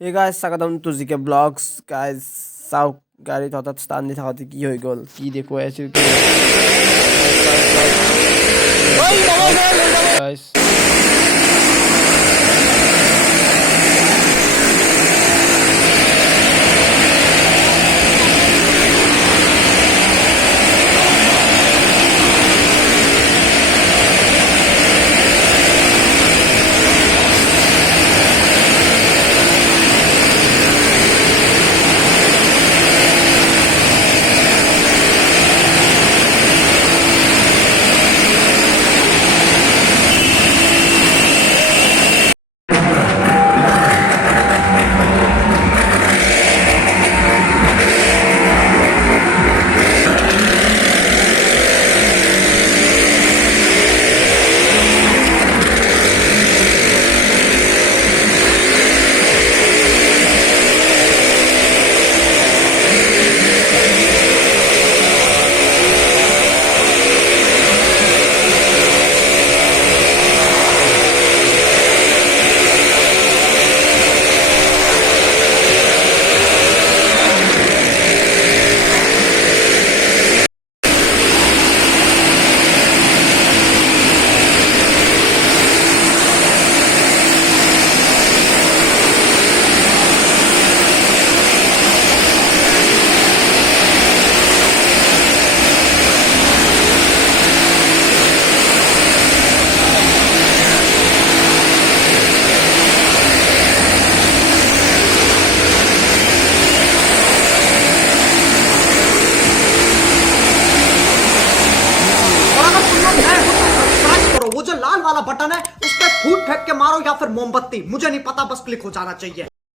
Hey guys, স্বাগতম তুজিকে blogs guys চাওক গাড়ীত হঠাৎ ষ্টাৰ্ট দি থাকোঁতে কি হৈ গ'ল কি দেখুৱাই আছিল গাইজ वो जो लाल वाला बटन है उस पर फूट फेंक के मारो या फिर मोमबत्ती, मुझे नहीं पता, बस क्लिक हो जाना चाहिए।